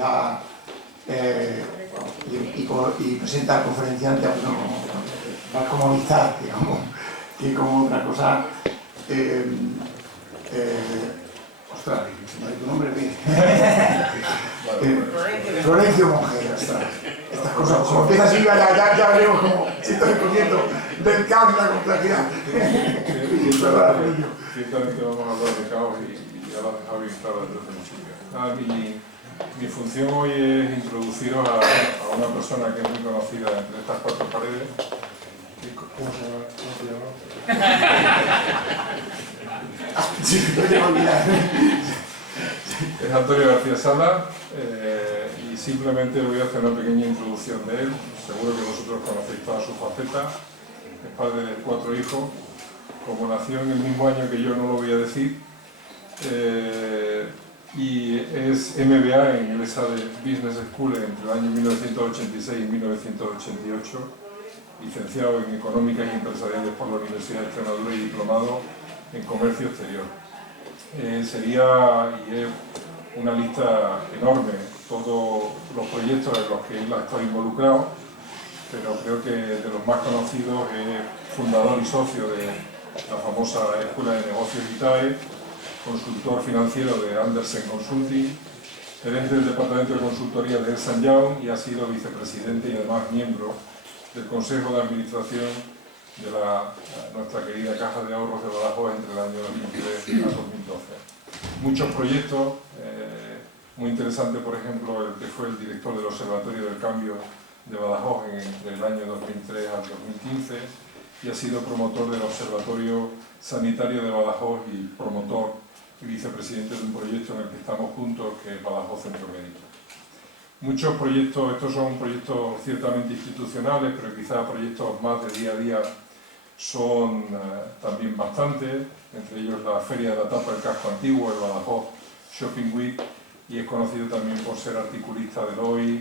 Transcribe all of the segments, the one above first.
da y presenta al conferenciante a uno más como amistad, digamos, que como otra cosa. Ostras, no hay tu nombre, Florencio Monjera. Estas cosas, como empieza así, ya veremos como si estoy cogiendo del caos y la complejidad. Ciertamente vamos a hablar de caos y ya lo has dejado bien claro desde el principio. Mi función hoy es introduciros a una persona que es muy conocida entre estas cuatro paredes. ¿Cómo se llama? Sí, no llevo a olvidar. Es Antonio García Sala y simplemente voy a hacer una pequeña introducción de él. Seguro que vosotros conocéis todas sus facetas. Es padre de 4 hijos. Como nació en el mismo año que yo, no lo voy a decir. Y es MBA en el ESADE Business School entre el año 1986 y 1988. Licenciado en Económicas y Empresariales por la Universidad de Extremadura y diplomado en Comercio Exterior. Sería y es una lista enorme todos los proyectos en los que él ha estado involucrado, pero creo que de los más conocidos es fundador y socio de la famosa Escuela de Negocios ITAE, consultor financiero de Andersen Consulting, gerente del Departamento de Consultoría de Ernst & Young y ha sido vicepresidente y además miembro del Consejo de Administración de nuestra querida Caja de Ahorros de Badajoz entre el año 2003 a 2012. Muchos proyectos, muy interesante por ejemplo el que fue el director del Observatorio del Cambio de Badajoz entre el año 2003 al 2015 y ha sido promotor del Observatorio Sanitario de Badajoz y promotor y vicepresidente de un proyecto en el que estamos juntos, que es Badajoz Centro Médico. Muchos proyectos, estos son proyectos ciertamente institucionales, pero quizá proyectos más de día a día son también bastantes, entre ellos la Feria de la Tapa del Casco Antiguo, el Badajoz Shopping Week, y es conocido también por ser articulista del hoy,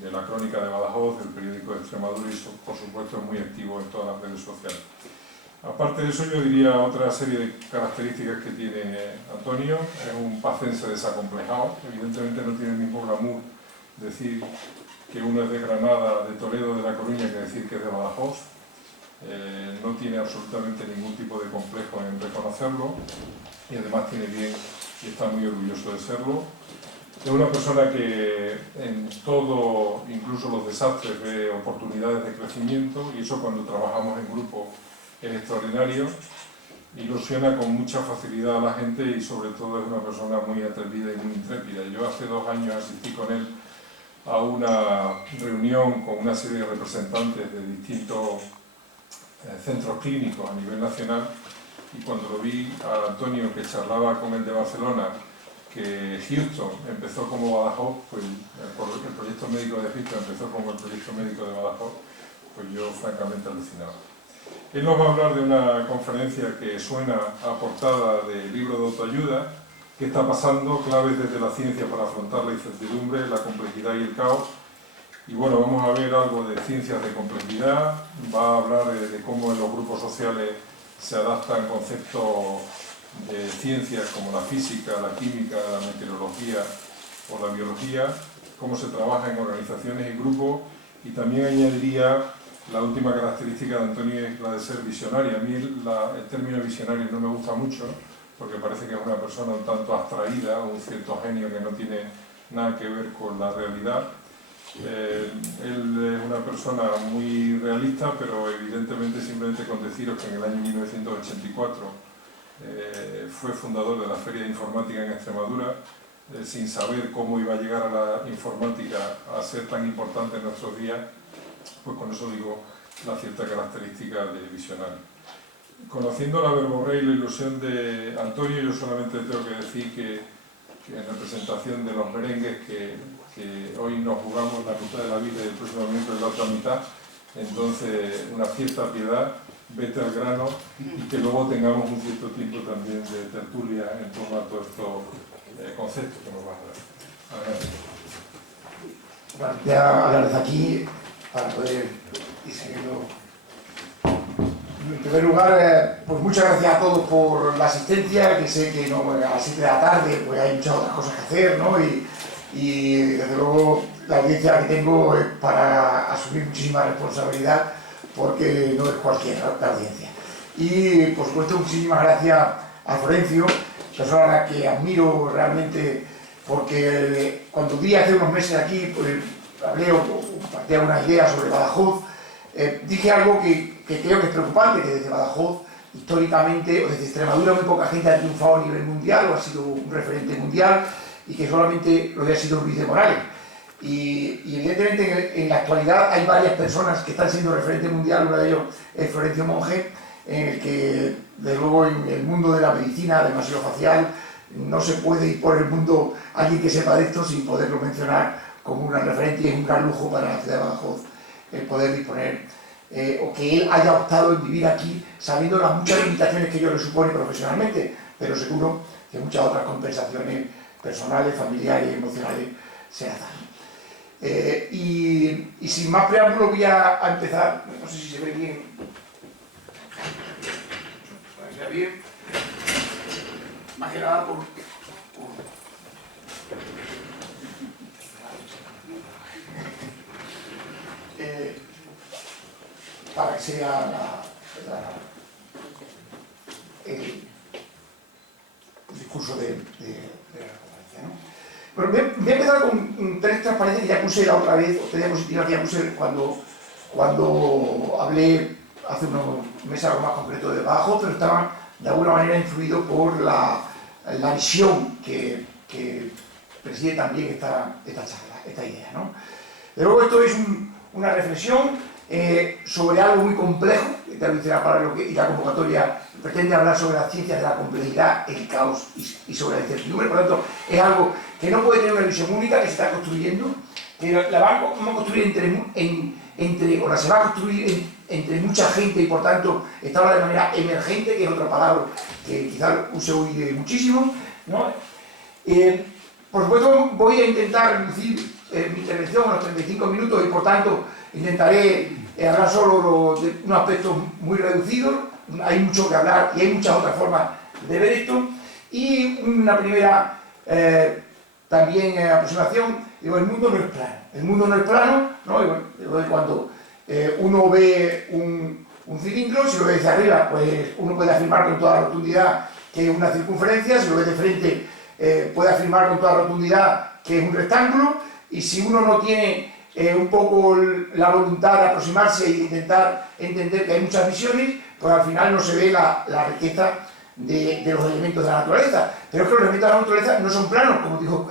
de la Crónica de Badajoz, del periódico de Extremadura y por supuesto es muy activo en todas las redes sociales. Aparte de eso, yo diría otra serie de características que tiene Antonio. Es un pacense desacomplejado, evidentemente no tiene el mismo glamour decir que uno es de Granada, de Toledo, de La Coruña, que decir que es de Badajoz. No tiene absolutamente ningún tipo de complejo en reconocerlo y además tiene bien y está muy orgulloso de serlo. Es una persona que en todo, incluso los desastres, ve oportunidades de crecimiento y eso cuando trabajamos en grupo es extraordinario. Ilusiona con mucha facilidad a la gente y sobre todo es una persona muy atrevida y muy intrépida. Yo hace 2 años asistí con él a una reunión con una serie de representantes de distintos centros clínicos a nivel nacional y cuando lo vi a Antonio que charlaba con el de Barcelona que Houston empezó como Badajoz, pues el proyecto médico de Houston empezó como el proyecto médico de Badajoz, pues yo francamente alucinaba. Él nos va a hablar de una conferencia que suena a portada del libro de autoayuda, ¿qué está pasando? Claves desde la ciencia para afrontar la incertidumbre, la complejidad y el caos. Y bueno, vamos a ver algo de ciencias de complejidad, va a hablar de cómo en los grupos sociales se adaptan conceptos de ciencias como la física, la química, la meteorología o la biología, cómo se trabaja en organizaciones y grupos, y también añadiría la última característica de Antonio es la de ser visionario. A mí el término visionario no me gusta mucho porque parece que es una persona un tanto abstraída, un cierto genio que no tiene nada que ver con la realidad. Él es una persona muy realista, pero evidentemente simplemente con deciros que en el año 1984 fue fundador de la Feria de Informática en Extremadura, sin saber cómo iba a llegar a la informática a ser tan importante en nuestros días, pues con eso digo la cierta característica de visionario. Conociendo la verborrea y la ilusión de Antonio, yo solamente tengo que decir que en representación de los merengues que hoy nos jugamos la mitad de la vida y el próximo miércoles la otra mitad, entonces una cierta piedad, vete al grano y que luego tengamos un cierto tiempo también de tertulia en torno a todos estos conceptos que nos vas a dar. Bueno, voy a hablar desde aquí para poder ir siguiendo. En primer lugar, pues muchas gracias a todos por la asistencia, que sé que no, a las 7 de la tarde pues hay muchas otras cosas que hacer, ¿no? Y y desde luego la audiencia que tengo es para asumir muchísima responsabilidad, porque no es cualquiera la audiencia. Y por supuesto muchísimas gracias a Florencio, persona a la que admiro realmente, porque cuando di hace unos meses aquí, pues hablé o compartí algunas ideas sobre Badajoz, dije algo que creo que es preocupante, que desde Badajoz, históricamente, o desde Extremadura, muy poca gente ha triunfado a nivel mundial o ha sido un referente mundial, y que solamente lo había sido Luis de Morales. Y evidentemente en la actualidad hay varias personas que están siendo referente mundial. Uno de ellos es Florencio Monge, en el que, desde luego, en el mundo de la medicina, de maxilofacial, no se puede ir por el mundo alguien que sepa de esto sin poderlo mencionar como una referencia, y es un gran lujo para la ciudad de Badajoz el poder disponer, o que él haya optado en vivir aquí, sabiendo las muchas limitaciones que ello le supone profesionalmente, pero seguro que muchas otras compensaciones personales, familiares y emocionales se las dan. Y sin más preámbulo voy a empezar. No sé si se ve bien. Se ve bien. Más que nada para que sea el discurso de la conferencia, ¿no? Pero voy a empezar con tres transparencias que ya puse la otra vez, o tres diapositivas que ya puse cuando hablé hace unos meses, algo más concreto, de Badajoz, pero estaban de alguna manera influidos por la visión que preside también esta charla, esta idea, ¿no? De luego, esto es una reflexión sobre algo muy complejo, que tal vez será para lo que, y la convocatoria pretende hablar sobre las ciencias de la complejidad, el caos y sobre la incertidumbre. Por lo tanto, es algo que no puede tener una visión única, que se está construyendo, que la vamos a construir o la se va a construir entre mucha gente, y por tanto está ahora de manera emergente, que es otra palabra que quizás use hoy muchísimo, ¿no? Por supuesto, voy a intentar reducir mi intervención a unos 35 minutos, y por tanto intentaré hablar solo de unos aspectos muy reducidos. Hay mucho que hablar y hay muchas otras formas de ver esto. Y una primera también aproximación: digo, el mundo no es plano. El mundo no es plano, ¿no? Y bueno, cuando uno ve un cilindro, si lo ve desde arriba, pues uno puede afirmar con toda rotundidad que es una circunferencia. Si lo ve de frente, puede afirmar con toda rotundidad que es un rectángulo. Y si uno no tiene un poco la voluntad de aproximarse e intentar entender que hay muchas visiones, pues al final no se ve la riqueza de los elementos de la naturaleza. Pero es que los elementos de la naturaleza no son planos, como dijo,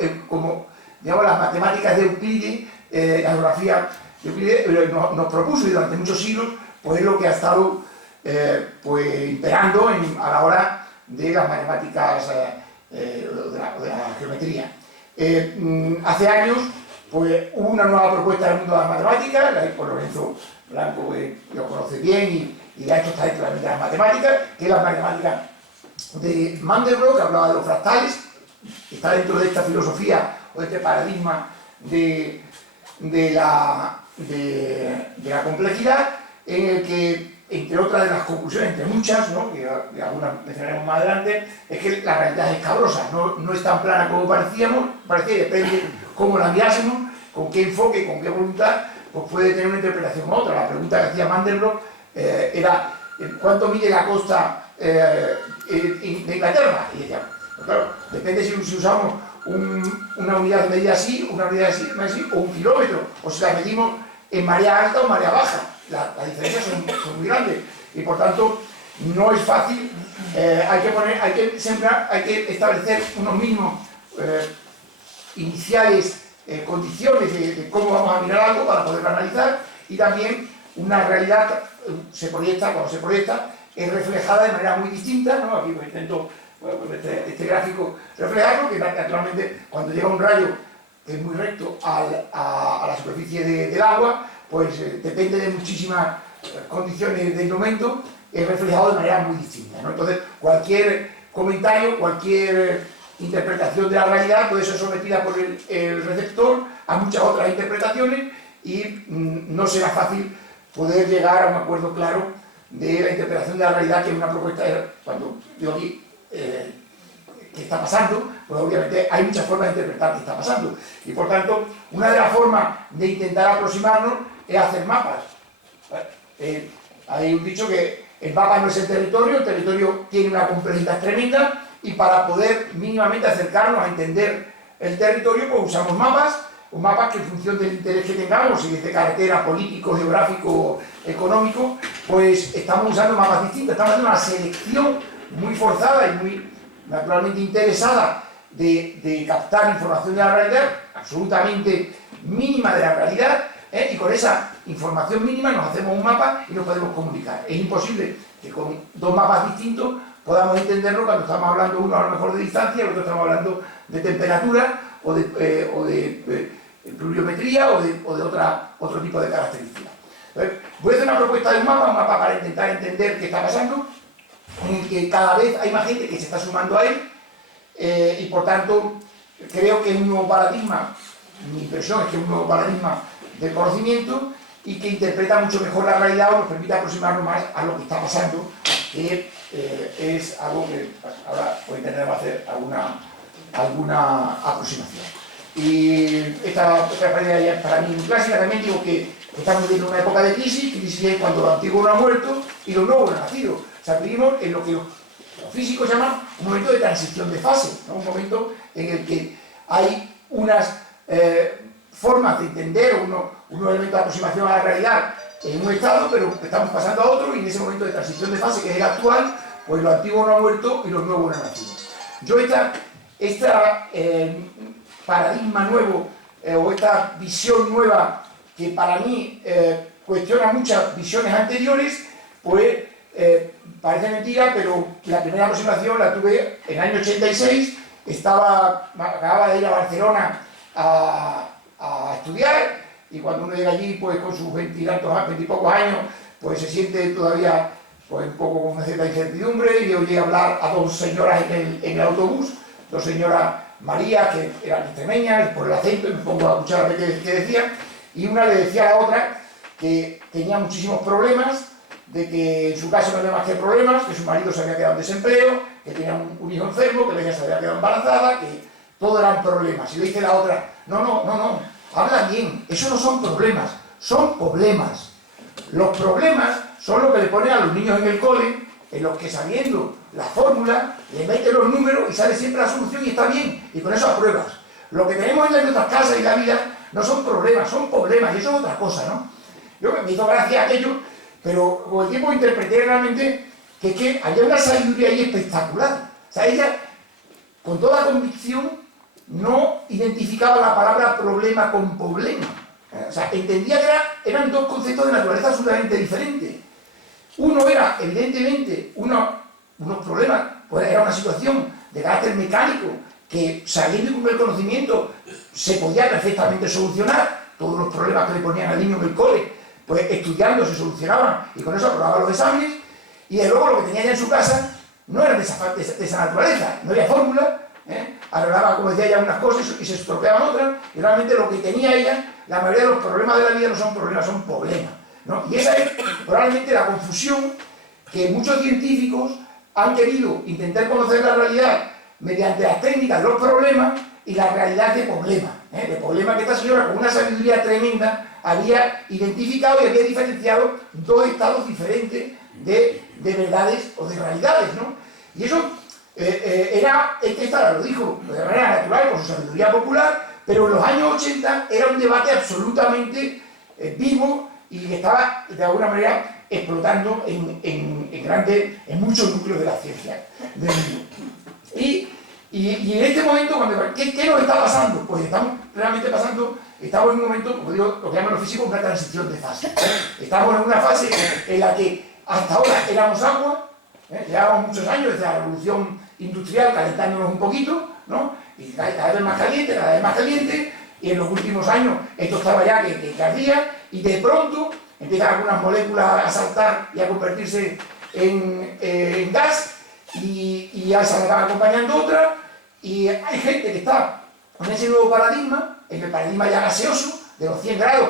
digamos, las matemáticas de Euclides, la geografía de Euclides nos propuso, y durante muchos siglos pues es lo que ha estado pues imperando a la hora de las matemáticas de la geometría. Hace años pues hubo una nueva propuesta del mundo de las matemáticas, la por Lorenzo Blanco, lo conoce bien, y de esto está dentro también de las matemáticas, que es la matemática de Mandelbrot, que hablaba de los fractales. Está dentro de esta filosofía o de este paradigma de la complejidad, en el que, entre otras de las conclusiones, entre muchas, ¿no?, que algunas mencionaremos más adelante, es que la realidad es escabrosa, no es tan plana como parecía, depende cómo la mirásemos, con qué enfoque, con qué voluntad, pues puede tener una interpretación u otra. La pregunta que hacía Mandelbrot era ¿cuánto mide la costa de Inglaterra? Y decía, pues claro, depende si usamos una unidad de medida así, una unidad así, o un kilómetro, o si la medimos en marea alta o marea baja. Las diferencias son muy grandes, y por tanto no es fácil. Hay que establecer unos mínimos iniciales, condiciones de cómo vamos a mirar algo para poder analizar, y también una realidad cuando se proyecta es reflejada de manera muy distinta, ¿no? Aquí pues intento este gráfico reflejarlo, que naturalmente cuando llega un rayo que es muy recto a la superficie del agua, pues depende de muchísimas condiciones del momento, es reflejado de manera muy distinta, ¿no? Entonces cualquier comentario, cualquier interpretación de la realidad puede ser sometida por el receptor a muchas otras interpretaciones, y no será fácil poder llegar a un acuerdo claro de la interpretación de la realidad, que es una propuesta, cuando digo aquí, que qué está pasando, pues obviamente hay muchas formas de interpretar qué está pasando. Y por tanto, una de las formas de intentar aproximarnos es hacer mapas. Hay un dicho que el mapa no es el territorio tiene una complejidad tremenda, y para poder mínimamente acercarnos a entender el territorio, pues usamos mapas, un mapa que en función del interés que tengamos, si es de carretera, político, geográfico, económico, pues estamos usando mapas distintos, estamos haciendo una selección muy forzada y muy naturalmente interesada de captar información de la realidad, absolutamente mínima de la realidad, y con esa información mínima nos hacemos un mapa y nos podemos comunicar. Es imposible que con dos mapas distintos podamos entenderlo cuando estamos hablando uno a lo mejor de distancia, el otro estamos hablando de temperatura o de pluviometría o de otro tipo de características. Entonces, voy a hacer una propuesta de un mapa para intentar entender qué está pasando, en el que cada vez hay más gente que se está sumando a él, y por tanto creo que es un nuevo paradigma, mi impresión es que es un nuevo paradigma del conocimiento y que interpreta mucho mejor la realidad o nos permite aproximarnos más a lo que está pasando, que es algo que ahora voy a intentar hacer alguna aproximación. Y esta práctica ya para mí es clásica. También digo que estamos viviendo una época de crisis es cuando lo antiguo no ha muerto y lo nuevo no ha nacido. O sea, vivimos en lo que los físicos llaman un momento de transición de fase, ¿no? Un momento en el que hay unas formas de entender unos elementos de aproximación a la realidad en un estado, pero estamos pasando a otro, y en ese momento de transición de fase, que es el actual, pues lo antiguo no ha muerto y lo nuevo no ha nacido. Yo esta paradigma nuevo, o esta visión nueva, que para mí cuestiona muchas visiones anteriores, pues parece mentira, pero la primera aproximación la tuve en el año 86, acababa de ir a Barcelona a estudiar, y cuando uno llega allí, pues con sus 20 y pocos años, pues se siente todavía pues un poco con una cierta incertidumbre, y yo llegué a hablar a dos señoras en el autobús, dos señoras María, que eran extremeñas, por el acento, y me pongo a escuchar a ver qué decían, y una le decía a la otra que tenía muchísimos problemas, de que en su caso no había más que problemas, que su marido se había quedado en desempleo, que tenía un hijo enfermo, que ella se había quedado embarazada, que todo eran problemas. Y le dice la otra, no, habla bien, eso no son problemas, son problemas. Los problemas son lo que le ponen a los niños en el cole, en los que sabiendo la fórmula, le meten los números y sale siempre la solución y está bien, y con eso apruebas. Lo que tenemos en nuestras casas y la vida no son problemas, son problemas, y eso es otra cosa, ¿no? Me hizo gracia aquello, pero con el tiempo interpreté realmente que había una sabiduría ahí espectacular. O sea, ella, con toda convicción, no identificaba la palabra problema con problema. O sea, entendía que eran dos conceptos de naturaleza absolutamente diferentes. Uno era, evidentemente, unos problemas, pues era una situación de carácter mecánico que, sabiendo y con el conocimiento, se podía perfectamente solucionar. Todos los problemas que le ponían al niño en el cole, pues estudiando se solucionaban, y con eso aprobaba los exámenes. Y de luego lo que tenía ya en su casa no era de esa naturaleza, no había fórmula, arreglaba, como decía ella, unas cosas y se estropeaban otras, y realmente lo que tenía ella, la mayoría de los problemas de la vida no son problemas, son problemas, ¿no? Y esa es probablemente la confusión que muchos científicos han querido intentar conocer la realidad mediante las técnicas de los problemas y la realidad de problema que esta señora, con una sabiduría tremenda, había identificado y había diferenciado dos estados diferentes de verdades o de realidades, ¿no? Y eso esta lo dijo de manera natural, con su sabiduría popular, pero en los años 80 era un debate absolutamente vivo, y que estaba de alguna manera explotando en muchos núcleos de la ciencia del mundo. Y en este momento, ¿qué nos está pasando? Pues estamos realmente estamos en un momento, como digo, lo que llaman los físicos, una transición de fase. Estamos en una fase en la que hasta ahora éramos agua, llevábamos muchos años desde la revolución industrial calentándonos un poquito, ¿no? Y cada vez más caliente, y en los últimos años esto estaba ya que ardía, y de pronto empiezan algunas moléculas a saltar y a convertirse en gas, y ya se acaban acompañando otras, y hay gente que está con ese nuevo paradigma, en el paradigma ya gaseoso, de los 100 grados,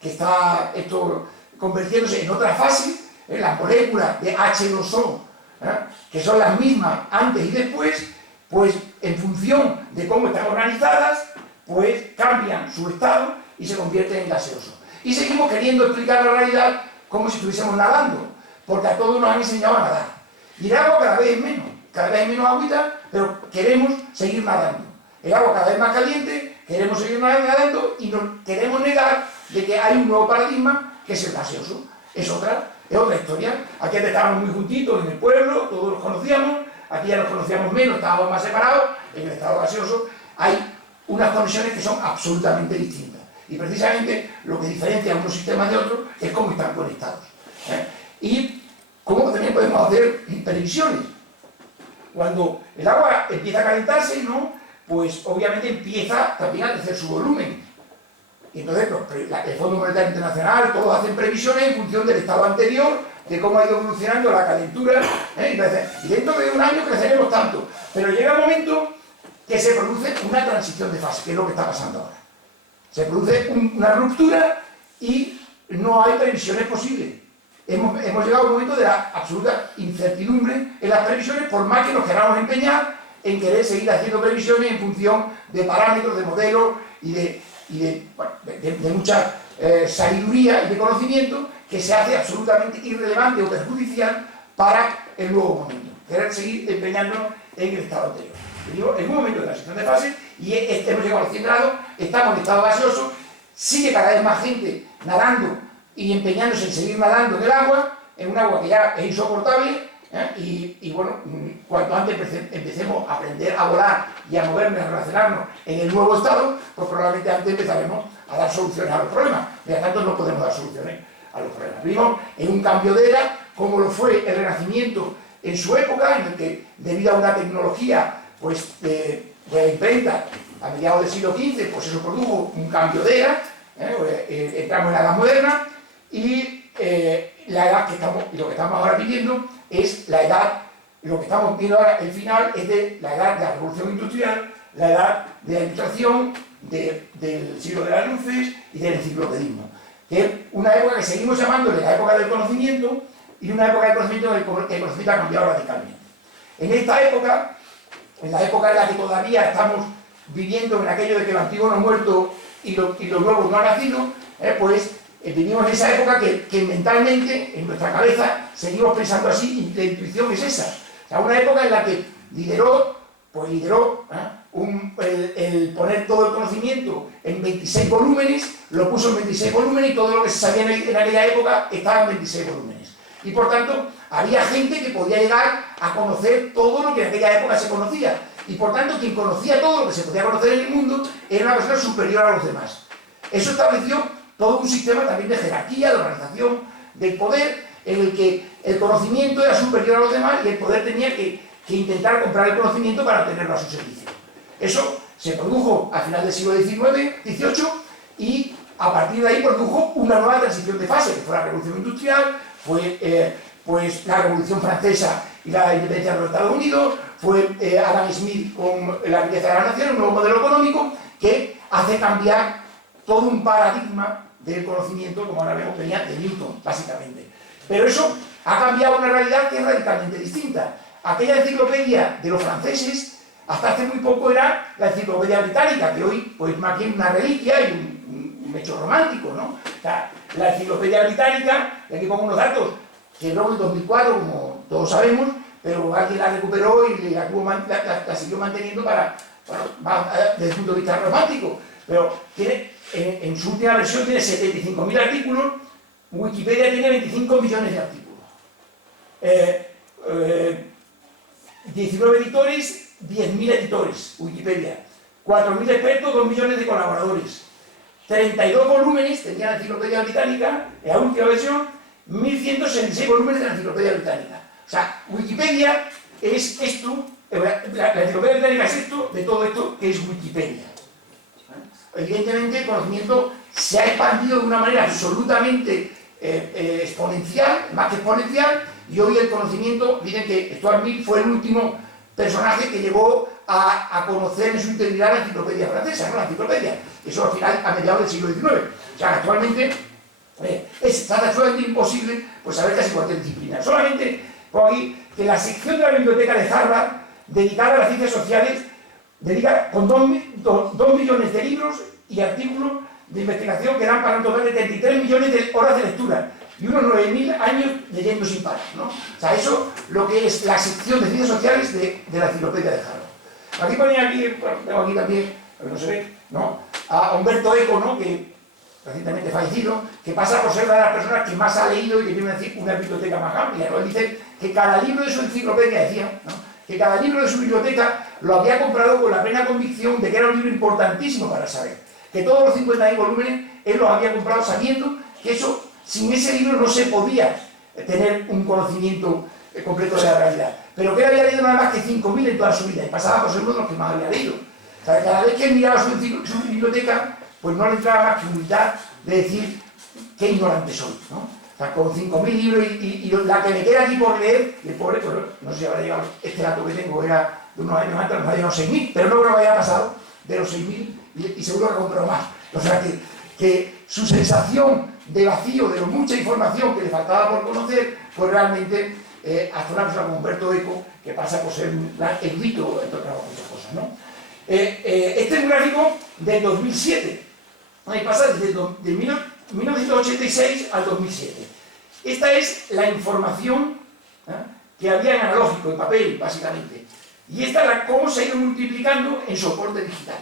que está esto convirtiéndose en otra fase, las moléculas de H2O, que son las mismas antes y después, pues en función de cómo están organizadas, pues cambian su estado y se convierten en gaseosos. Y seguimos queriendo explicar la realidad como si estuviésemos nadando, porque a todos nos han enseñado a nadar. Y el agua cada vez es menos agüita, pero queremos seguir nadando. El agua cada vez más caliente, queremos seguir nadando y nos queremos negar de que hay un nuevo paradigma que es el gaseoso. Es otra historia. Aquí estábamos muy juntitos en el pueblo, todos los conocíamos, aquí ya los conocíamos menos, estábamos más separados. En el estado gaseoso hay unas conexiones que son absolutamente distintas. Y precisamente lo que diferencia unos sistemas de otros es cómo están conectados. Y cómo también podemos hacer previsiones. Cuando el agua empieza a calentarse, ¿no? Pues obviamente empieza también a crecer su volumen. Y entonces el Fondo Monetario Internacional, todos hacen previsiones en función del estado anterior, de cómo ha ido evolucionando la calentura, y dentro de un año creceremos tanto. Pero llega un momento que se produce una transición de fase, que es lo que está pasando ahora. Se produce una ruptura y no hay previsiones posibles. Hemos llegado a un momento de la absoluta incertidumbre en las previsiones, por más que nos queramos empeñar en querer seguir haciendo previsiones en función de parámetros, de modelos y de mucha sabiduría y de conocimiento que se hace absolutamente irrelevante o perjudicial para el nuevo momento. Querer seguir empeñándonos en el estado anterior. Digo, en un momento de transición de fase, y hemos llegado a los 100 grados, estamos en estado gaseoso, sigue cada vez más gente nadando y empeñándose en seguir nadando en el agua, en un agua que ya es insoportable, y bueno, cuanto antes empecemos a aprender a volar y a movernos, a relacionarnos en el nuevo estado, pues probablemente antes empezaremos a dar soluciones a los problemas. Mientras tanto no podemos dar soluciones a los problemas. Vivimos en un cambio de era, como lo fue el Renacimiento en su época, en el que debido a una tecnología pues, de la imprenta a mediados del siglo XV, pues eso produjo un cambio de era, entramos en la edad moderna, y la edad que estamos, y lo que estamos ahora viviendo es la edad, lo que estamos viendo ahora, el final es de la edad de la revolución industrial, la edad de la ilustración, del siglo de las luces y del enciclopedismo, que es una época que seguimos llamándole la época del conocimiento, y una época del conocimiento en la que el conocimiento ha cambiado radicalmente. En esta época, en la época en la que todavía estamos viviendo en aquello de que lo antiguo no ha muerto y lo nuevo no ha nacido, pues vivimos en esa época que mentalmente, en nuestra cabeza, seguimos pensando así, y la intuición es esa. O sea, una época en la que lideró el poner todo el conocimiento en 26 volúmenes, lo puso en 26 volúmenes y todo lo que se sabía en aquella época estaba en 26 volúmenes. Y por tanto, había gente que podía llegar a conocer todo lo que en aquella época se conocía. Y por tanto, quien conocía todo lo que se podía conocer en el mundo era una persona superior a los demás. Eso estableció todo un sistema también de jerarquía, de organización del poder, en el que el conocimiento era superior a los demás y el poder tenía que intentar comprar el conocimiento para tenerlo a su servicio. Eso se produjo a final del siglo XVIII y a partir de ahí produjo una nueva transición de fase, que fue la Revolución Industrial, fue pues la Revolución Francesa y la independencia de los Estados Unidos, fue Adam Smith con la riqueza de la nación, un nuevo modelo económico que hace cambiar todo un paradigma del conocimiento, como ahora vemos, venía de Newton, básicamente. Pero eso ha cambiado una realidad que es radicalmente distinta. Aquella enciclopedia de los franceses, hasta hace muy poco era la enciclopedia británica, que hoy, pues más bien una reliquia y un hecho romántico, ¿no? O sea, la enciclopedia británica, y aquí pongo unos datos, que luego en 2004, como todos sabemos, pero alguien la recuperó y la siguió manteniendo desde el punto de vista romántico. Pero tiene, en su última versión tiene 75.000 artículos, Wikipedia tiene 25 millones de artículos. 19 editores, 10.000 editores, Wikipedia. 4.000 expertos, 2 millones de colaboradores. 32 volúmenes tenía la enciclopedia británica, en la última versión, 1.166 volúmenes de la enciclopedia británica. O sea, Wikipedia es esto, la enciclopedia británica es esto, de todo esto que es Wikipedia. Evidentemente el conocimiento se ha expandido de una manera absolutamente exponencial, más que exponencial, y hoy el conocimiento, dicen que Stuart Mill fue el último personaje que llevó a conocer en su integridad la enciclopedia francesa, ¿no? La enciclopedia. Eso al final, a mediados del siglo XIX. O sea, actualmente es tan absolutamente imposible pues, saber casi cualquier disciplina. Solamente por aquí, que la sección de la biblioteca de Harvard dedicada a las ciencias sociales, dedica con 2 millones de libros y artículos de investigación que dan para un total de 33 millones de horas de lectura y unos 9.000 años leyendo sin parar, ¿no? O sea, eso lo que es la sección de ciencias sociales de la enciclopedia de Harvard. Aquí ponía aquí, bueno, tengo aquí también, pero no se ve, ¿no? A Umberto Eco, ¿no? Que recientemente fallecido, que pasa por ser una de las personas que más ha leído y que tiene una biblioteca más amplia, ¿no? Él dice que cada libro de su enciclopedia, decía, ¿no? Que cada libro de su biblioteca lo había comprado con la plena convicción de que era un libro importantísimo para saber. Que todos los 50.000 volúmenes él los había comprado sabiendo que eso, sin ese libro no se podía tener un conocimiento completo de la realidad. Pero que él había leído nada más que 5.000 en toda su vida y pasaba por ser uno de los que más había leído. O sea, cada vez que él miraba su biblioteca, pues no le entraba más que humildad de decir qué ignorante soy, ¿no? O sea, con 5.000 libros y la que me queda aquí por leer, y el pobre, pues no sé si habrá llegado, este dato que tengo era de unos años antes, nos ha llegado 6.000, pero no creo que haya pasado de los 6.000 y seguro que compró más. O sea, que su sensación de vacío, de mucha información que le faltaba por conocer, fue realmente hasta una persona como Umberto Eco, que pasa por ser un gran erudito, entre otras muchas cosas, ¿no? Este es un gráfico del 2007. Ahí pasa desde 1986 al 2007. Esta es la información que había en analógico, en papel, básicamente. Y esta es cómo se ha ido multiplicando en soporte digital.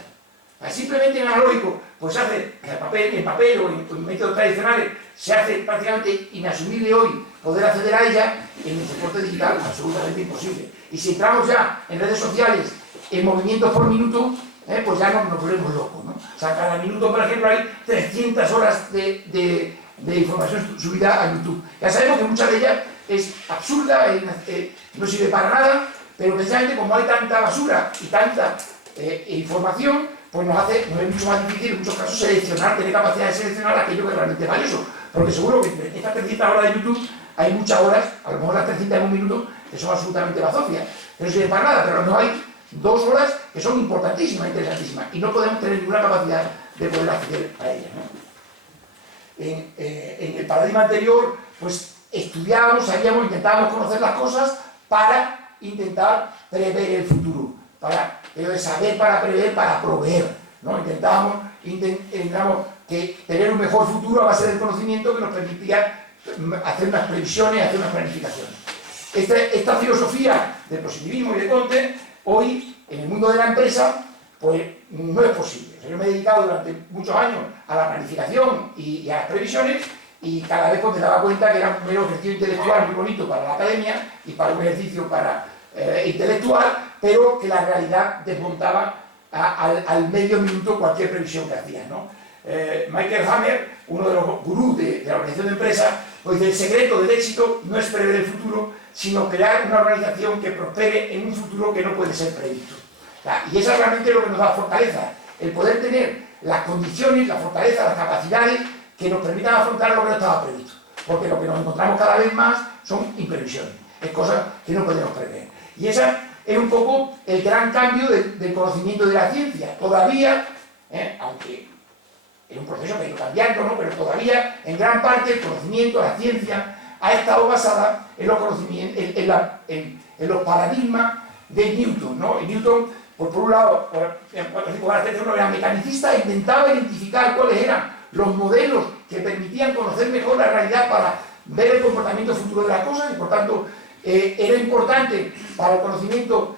Simplemente en analógico, pues hace en papel o en métodos tradicionales, se hace prácticamente inasumible hoy poder acceder a ella, en el soporte digital absolutamente imposible. Y si entramos ya en redes sociales, en movimientos por minuto, pues ya nos volvemos locos, ¿no? O sea, cada minuto, por ejemplo, hay 300 horas de información subida a YouTube. Ya sabemos que mucha de ella es absurda, no sirve para nada, pero precisamente como hay tanta basura y tanta información, pues nos es mucho más difícil en muchos casos seleccionar, tener capacidad de seleccionar aquello que realmente es valioso. Porque seguro que entre estas 300 horas de YouTube hay muchas horas, a lo mejor las 300 en un minuto, que son absolutamente bazofias. Que no sirven para nada, pero no hay 2 horas que son importantísimas, interesantísimas, y no podemos tener ninguna capacidad de poder acceder a ellas, ¿no? En el paradigma anterior, pues estudiábamos, sabíamos, intentábamos conocer las cosas para intentar prever el futuro, pero saber para prever, para proveer, ¿no? Intentábamos que tener un mejor futuro a base del conocimiento que nos permitía hacer unas previsiones, hacer unas planificaciones. Esta filosofía del positivismo y de Comte, hoy, en el mundo de la empresa, pues no es posible. O sea, yo me he dedicado durante muchos años a la planificación y a las previsiones, y cada vez pues me daba cuenta que era un mero ejercicio intelectual muy bonito para la academia y para un ejercicio intelectual, pero que la realidad desmontaba al medio minuto cualquier previsión que hacía, ¿no? Michael Hammer, uno de los gurús de la organización de empresas, pues dice: el secreto del éxito no es prever el futuro, sino crear una organización que prospere en un futuro que no puede ser previsto. Y eso es realmente lo que nos da fortaleza, el poder tener las condiciones, la fortaleza, las capacidades que nos permitan afrontar lo que no estaba previsto. Porque lo que nos encontramos cada vez más son imprevisiones, es cosas que no podemos prever. Y esa es un poco el gran cambio del conocimiento de la ciencia. Todavía, aunque es un proceso que ha ido cambiando, ¿no? Pero todavía, en gran parte, el conocimiento, la ciencia, ha estado basada en los conocimientos, en los paradigmas de Newton, ¿no? Y Newton, pues por un lado, uno era mecanicista e intentaba identificar cuáles eran los modelos que permitían conocer mejor la realidad para ver el comportamiento futuro de las cosas, y por tanto era importante para el conocimiento,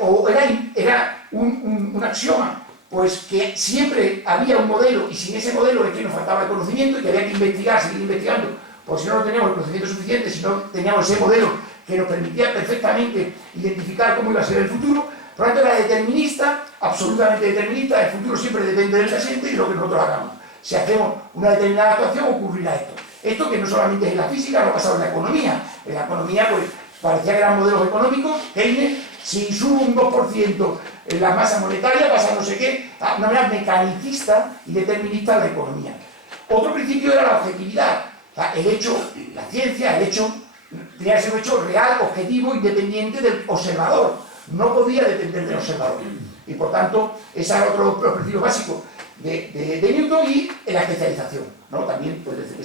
o era un axioma, pues que siempre había un modelo, y sin ese modelo es que nos faltaba el conocimiento y que había que investigar, seguir investigando, por si no teníamos el conocimiento suficiente, si no teníamos ese modelo que nos permitía perfectamente identificar cómo iba a ser el futuro. Por lo tanto, era determinista, absolutamente determinista. El futuro siempre depende del presente y de lo que nosotros hagamos. Si hacemos una determinada actuación, ocurrirá esto. Esto que no solamente es en la física, lo ha pasado en la economía. En la economía, pues, parecía que eran modelos económicos. Keynes, si sube un 2% en la masa monetaria, pasa no sé qué. Una manera mecanicista y determinista de la economía. Otro principio era la objetividad. O sea, el hecho, la ciencia, el hecho, tenía que ser un hecho real, objetivo, independiente del observador. No podía depender del observador. Y por tanto, ese era otro principio básico de Newton. Y en la especialización, ¿no? También, pues desde que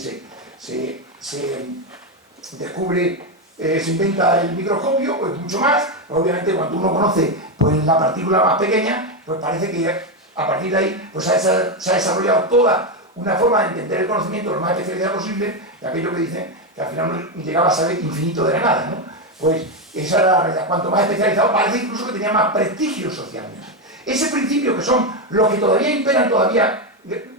se descubre, se inventa el microscopio, pues mucho más, obviamente cuando uno conoce pues, la partícula más pequeña, pues parece que a partir de ahí pues, se ha desarrollado toda una forma de entender el conocimiento lo más especializado posible, de aquello que dicen que al final no llegaba a saber infinito de la nada, ¿no? Pues esa era la realidad. Cuanto más especializado, parece incluso que tenía más prestigio socialmente. Ese principio que son los que todavía imperan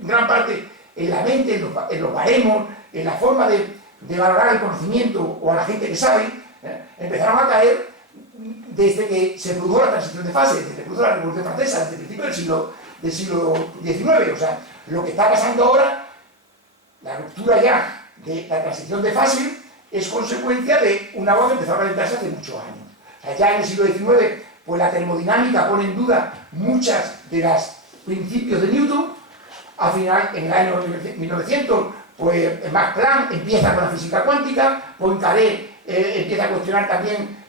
gran parte en la mente, en los baremos, en la forma de valorar el conocimiento o a la gente que sabe, empezaron a caer desde que se produjo la transición de fase, desde que se produjo la Revolución Francesa, desde el principio del siglo XIX. O sea, lo que está pasando ahora, la ruptura ya de la transición de fase, es consecuencia de un agua que empezó a calentarse hace muchos años. O sea, ya en el siglo XIX, pues la termodinámica pone en duda muchas de los principios de Newton. Al final, en el año 1900, pues Max Planck empieza con la física cuántica, Poincaré empieza a cuestionar también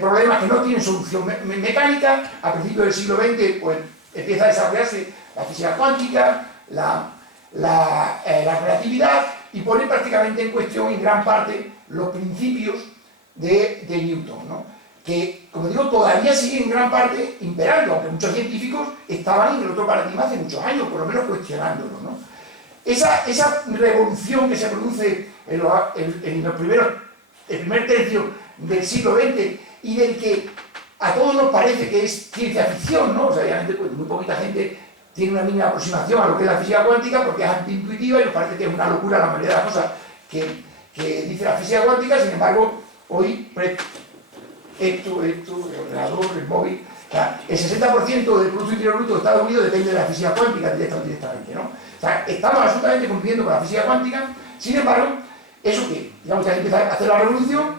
problemas que no tienen solución mecánica. A principios del siglo XX, pues empieza a desarrollarse la física cuántica, la relatividad, y pone prácticamente en cuestión en gran parte los principios de Newton, ¿no? Que, como digo, todavía siguen en gran parte imperando, aunque muchos científicos estaban en el otro paradigma hace muchos años, por lo menos cuestionándolo, ¿no? Esa revolución que se produce en el primer tercio del siglo XX y del que a todos nos parece que es ciencia ficción, ¿no? O sea, obviamente pues, muy poquita gente tiene una mínima aproximación a lo que es la física cuántica porque es antiintuitiva y nos parece que es una locura la mayoría de las cosas que dice la física cuántica. Sin embargo, hoy el ordenador, el móvil, o sea, el 60% del Producto Interior Bruto de Estados Unidos depende de la física cuántica directamente, ¿no? O sea, estamos absolutamente cumpliendo con la física cuántica. Sin embargo, eso que, digamos, que empieza a hacer la revolución,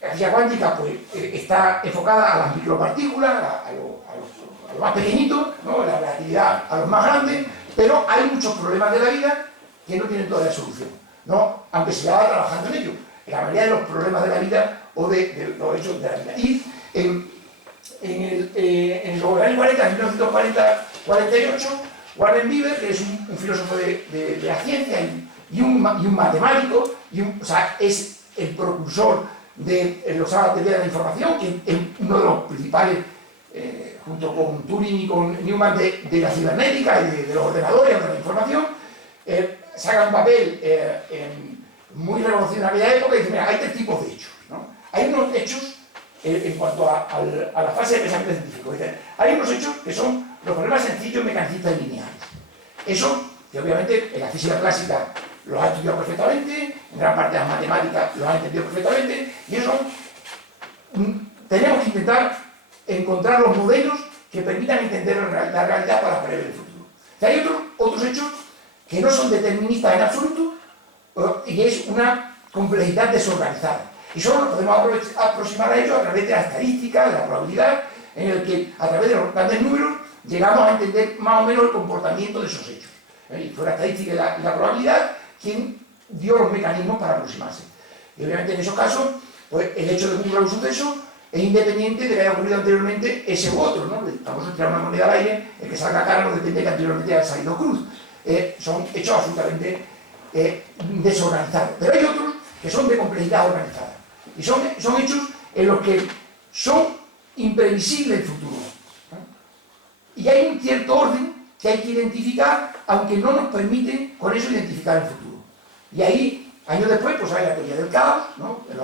la física cuántica pues, está enfocada a las micropartículas, a lo más pequeñito, ¿no? La relatividad a los más grandes, pero hay muchos problemas de la vida que no tienen todavía solución, ¿no? Aunque se va trabajando en ello. La mayoría de los problemas de la vida o de los hechos de la vida. Y en los años 40, en 1948, Warren Beaver, que es un filósofo de la ciencia y un matemático, o sea, es el propulsor de los teoría de la información, que es uno de los principales, junto con Turing y con Newman, de la cibernética y de los ordenadores, de la información. Saca un papel muy reconocido en aquella época y dice, mira, hay tres tipos de hechos, ¿no? Hay unos hechos, en cuanto a la fase de pensamiento científico, hay unos hechos que son los problemas sencillos, mecanicistas y lineales. Eso, que obviamente en la física clásica los ha estudiado perfectamente, en gran parte de las matemáticas los han entendido perfectamente, y eso tenemos que intentar encontrar los modelos que permitan entender la realidad para prever el futuro. O sea, hay otros hechos que no son deterministas en absoluto, y es una complejidad desorganizada. Y solo nos podemos aproximar a ello a través de la estadística, de la probabilidad, en el que a través de los grandes números llegamos a entender más o menos el comportamiento de esos hechos. Y fue la estadística y la probabilidad quien dio los mecanismos para aproximarse. Y obviamente en esos casos, pues el hecho de ocurrir un suceso es independiente de que haya ocurrido anteriormente ese u otro, ¿no? El famoso tirar una moneda al aire, el que salga cara no depende de que anteriormente haya salido cruz. Son hechos absolutamente desorganizados. Pero hay otros que son de complejidad organizada. Y son hechos en los que son imprevisibles el futuro, ¿no? Y hay un cierto orden que hay que identificar, aunque no nos permite con eso identificar el futuro. Y ahí, años después, pues hay la teoría del caos, ¿no? En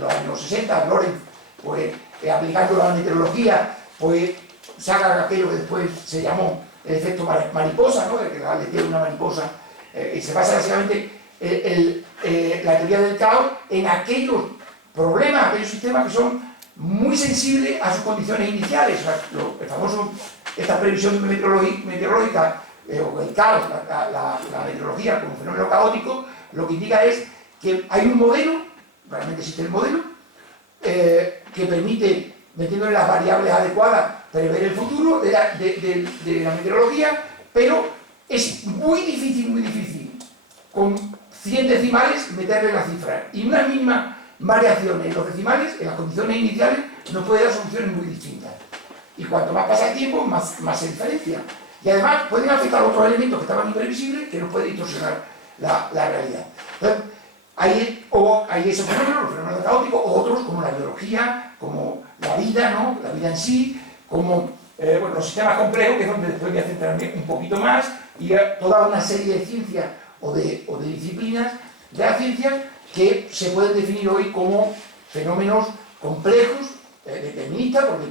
los años 60, Lorentz, pues aplicando la meteorología, pues saca aquello que después se llamó el efecto mariposa, ¿no? De que le tiene una mariposa, y se basa básicamente la teoría del caos en aquellos problemas, aquellos sistemas que son muy sensibles a sus condiciones iniciales. O sea, el famoso, esta previsión meteorológica, o el caos, la meteorología como fenómeno caótico, lo que indica es que hay un modelo, realmente existe el modelo, que permite, metiéndole las variables adecuadas, prever el futuro de la meteorología, pero es muy difícil, con 100 decimales, meterle la cifra. Y una mínima variación en los decimales, en las condiciones iniciales, nos puede dar soluciones muy distintas. Y cuanto más pasa el tiempo, más se diferencia. Y además pueden afectar otros elementos que estaban imprevisibles, que nos pueden distorsionar la realidad. Entonces, hay esos fenómenos, los fenómenos caóticos, o otros como la biología, como la vida, ¿no? La vida en sí, como bueno, los sistemas complejos, que es donde después voy a centrarme un poquito más, y toda una serie de ciencias o de disciplinas de las ciencias que se pueden definir hoy como fenómenos complejos, deterministas, porque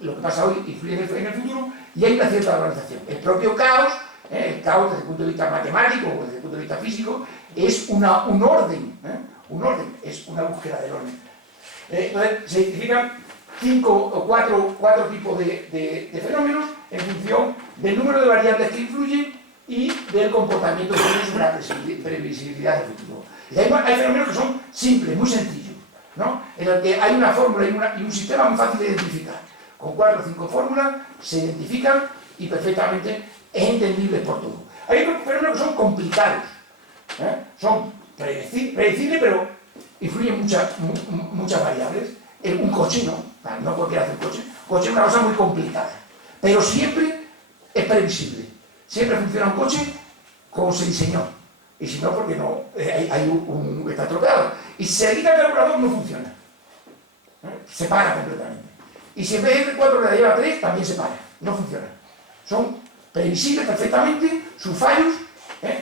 lo que pasa hoy influye en el futuro, y hay una cierta organización. El propio caos, el caos desde el punto de vista matemático o desde el punto de vista físico, es un orden, es una búsqueda del orden. Entonces, se identifican 5 o 4 tipos de fenómenos en función del número de variables que influyen y del comportamiento que tiene sobre la previsibilidad del futuro. Y hay fenómenos que son simples, muy sencillos, ¿no? En el que hay una fórmula y un sistema muy fácil de identificar. Con 4 o 5 fórmulas se identifican y perfectamente es entendible por todo. Hay otros fenómenos que son complicados, son predecibles, pero influyen muchas variables. Un coche no cualquiera hace un coche. Un coche es una cosa muy complicada, pero siempre es previsible. Siempre funciona un coche como se diseñó. Y si no, porque no, está estropeado. Y si se quita el carburador, no funciona. Se para completamente. Y si en vez de 4 le lleva 3, también se para. No funciona. Son previsibles perfectamente sus fallos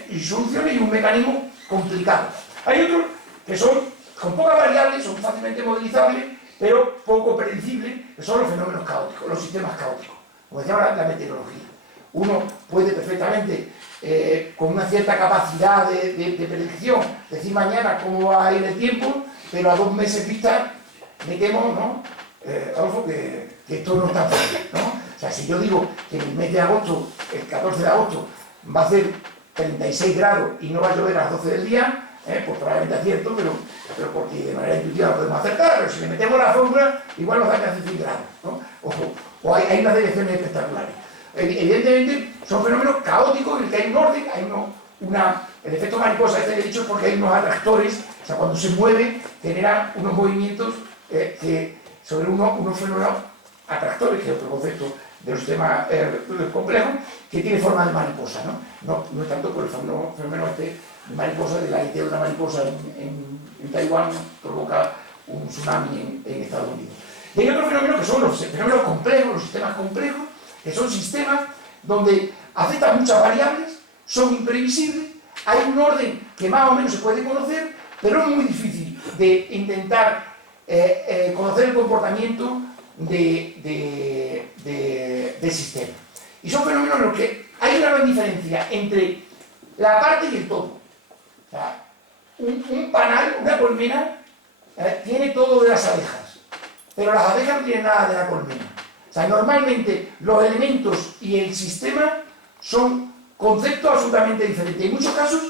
y soluciones y un mecanismo complicado. Hay otros que son con pocas variables, son fácilmente modelizables, pero poco predecibles, que son los fenómenos caóticos, los sistemas caóticos, como decía la meteorología. Uno puede perfectamente, con una cierta capacidad de predicción, decir mañana cómo va a ir el tiempo, pero a 2 meses vista me temo, ¿no? Adolfo, que esto no está fácil, ¿no? O sea, si yo digo que en el mes de agosto, el 14 de agosto, va a hacer 36 grados y no va a llover a las 12 del día, pues probablemente acierto, pero porque de manera intuitiva lo podemos acertar, pero si le metemos la fórmula, igual nos da que hace 100 grados, ¿no? Ojo, o hay unas direcciones espectaculares. Evidentemente son fenómenos caóticos en el que hay un orden, hay el efecto mariposa este he dicho porque hay unos atractores, o sea, cuando se mueve genera unos movimientos sobre unos fenómenos atractores, que es otro concepto de los sistemas complejos, que tiene forma de mariposa, ¿no? No tanto por el fenómeno de mariposa, de la idea de una mariposa en Taiwán provoca un tsunami en Estados Unidos. Y hay otros fenómenos que son los fenómenos complejos, los sistemas complejos, que son sistemas donde afectan muchas variables, son imprevisibles, hay un orden que más o menos se puede conocer, pero es muy difícil de intentar conocer el comportamiento del sistema. Y son fenómenos en los que hay una gran diferencia entre la parte y el todo. O sea, un panal, una colmena, tiene todo de las abejas, pero las abejas no tienen nada de la colmena. O sea, normalmente los elementos y el sistema son conceptos absolutamente diferentes. En muchos casos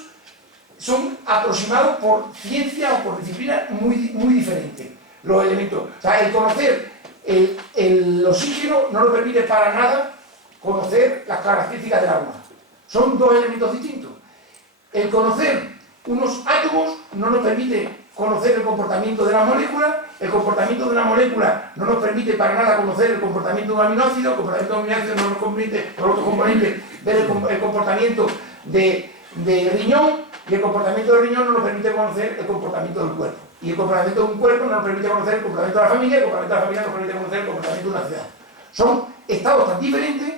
son aproximados por ciencia o por disciplina muy diferentes. Los elementos. O sea, el conocer el oxígeno no nos permite para nada conocer las características del agua. Son 2 elementos distintos. El conocer unos átomos no nos permite conocer el comportamiento de la molécula. El comportamiento de una molécula no nos permite para nada conocer el comportamiento de un aminoácido. El comportamiento de un aminoácido no nos permite, por otros componentes, ver el comportamiento del riñón. Y el comportamiento del riñón no nos permite conocer el comportamiento del cuerpo. Y el comportamiento de un cuerpo no nos permite conocer el comportamiento de la familia. Y el comportamiento de la familia no nos permite conocer el comportamiento de una ciudad. Son estados tan diferentes